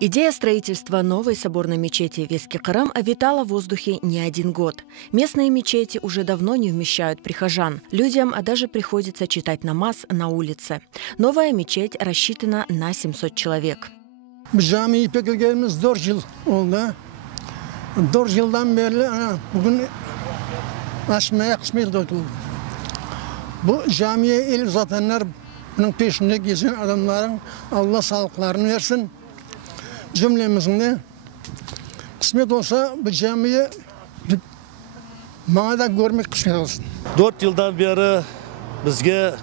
Идея строительства новой соборной мечети в Эски-Кырым витала в воздухе не один год. Местные мечети уже давно не вмещают прихожан. Людям даже приходится читать намаз на улице. Новая мечеть рассчитана на 700 человек. Cümlemizin kısmet olsa bu camiyi bana da görmek kısmet olsun. 4 yıldan beri bizge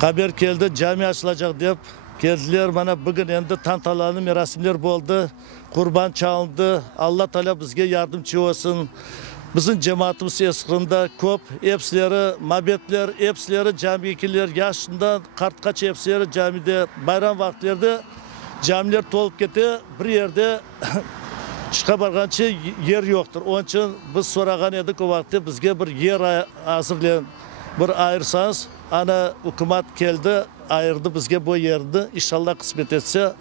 haber geldi, cami açılacak deyip geldiler. Bana bugün endi tantanalı merasimler oldu. Kurban çalındı. Allah Teala bizge yardımcı olsun. Bizim cemaatimiz eskirinde köp, hepsileri mabetler, hepsileri camikiler yaşından kartkaç hepsileri camide bayram vaktlerde camiler tolup gitti. Bir yerde çıka bargança yer yoktur. Onun için biz soragan edik o vakti bizge bir yer hazırlayan bir ayırsanız. Ana hükümet geldi, ayırdı bizge bu yerde. İnşallah kısmet etse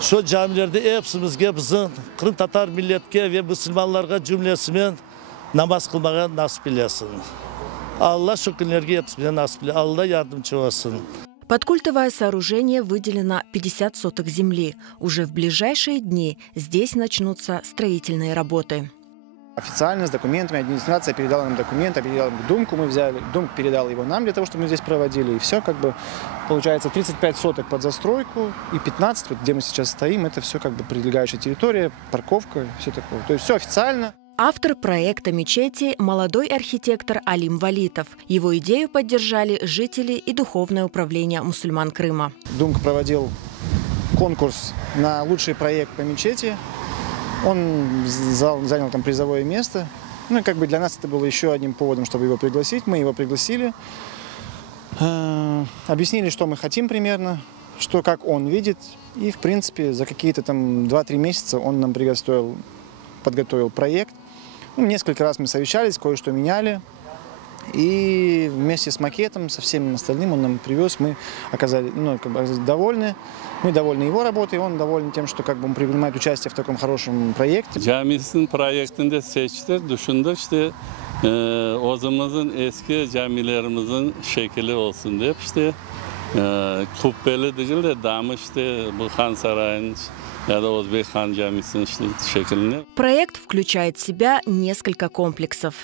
şu camilerde hepsimizge bizim Kırım Tatar milletke ve Müslümanlarga cümlesimen namaz kılmaya nasip eylesin. Allah şu günlerge yetişmeye nasip eylesin. Allah yardımcı olsun. Под культовое сооружение выделено 50 соток земли. Уже в ближайшие дни здесь начнутся строительные работы. Официально, с документами, администрация передала нам документы, передала Думку, мы взяли, Думка передал его нам для того, чтобы мы здесь проводили. И все, как бы, получается, 35 соток под застройку и 15, вот, где мы сейчас стоим, это все как бы прилегающая территория, парковка, все такое. То есть все официально. Автор проекта мечети – молодой архитектор Алим Валитов. Его идею поддержали жители и духовное управление мусульман Крыма. Думка проводил конкурс на лучший проект по мечети. Он занял там призовое место. Ну и как бы для нас это было еще одним поводом, чтобы его пригласить. Мы его пригласили, объяснили, что мы хотим примерно, что как он видит. И в принципе за какие-то там 2-3 месяца он нам подготовил проект. Ну, несколько раз мы совещались, кое-что меняли. И вместе с макетом, со всем остальным он нам привез. Мы оказались довольны. Мы довольны его работой, он доволен тем, что как бы он принимает участие в таком хорошем проекте. Camisinin proyektinde seçti, düşündü işte ozumuzun eski camilerimizin şekli olsun deyip işte kubbeli değil de damı işte bu Han Sarayı'nın ya da Özbek Han Camisi'nin işte şeklini. Проект включает в себя несколько комплексов.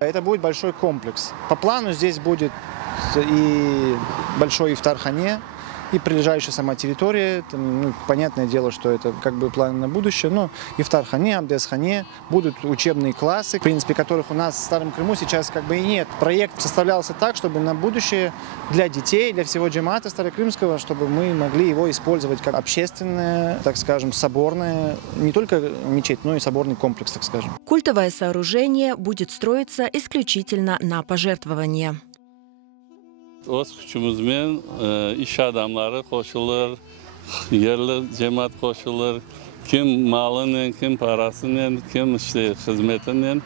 Это будет большой комплекс. По плану здесь будет и большой ифтар-хане, и прилежащая сама территория. Там, ну, понятное дело, что это как бы план на будущее. Но ифтар-хане, Абдес-хане, будут учебные классы, в принципе, которых у нас в Старом Крыму сейчас как бы и нет. Проект составлялся так, чтобы на будущее для детей, для всего джемата Старокрымского, чтобы мы могли его использовать как общественное, так скажем, соборное, не только мечеть, но и соборный комплекс, так скажем. Культовое сооружение будет строиться исключительно на пожертвования. Öz küçümüzmen iş adamları koşulur, yerli cemaat koşulur, kim malının, kim parasının, kim işte hizmetinin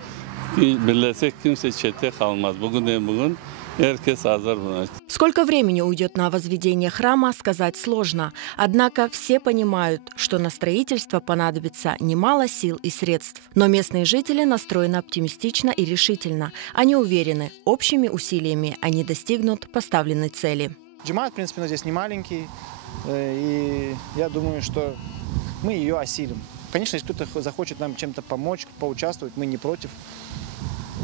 birleşsek kimse çete kalmaz. Bugün herkes hazır buna. Сколько времени уйдет на возведение храма, сказать сложно. Однако все понимают, что на строительство понадобится немало сил и средств. Но местные жители настроены оптимистично и решительно. Они уверены, общими усилиями они достигнут поставленной цели. Джемат, в принципе, здесь не маленький, и я думаю, что мы ее осилим. Конечно, если кто-то захочет нам чем-то помочь, поучаствовать, мы не против.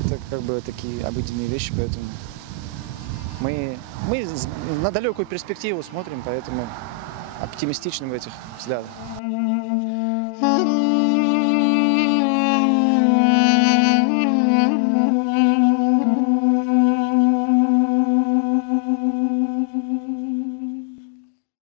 Это как бы такие обыденные вещи, поэтому мы на далекую перспективу смотрим, поэтому оптимистичны в этих взглядах.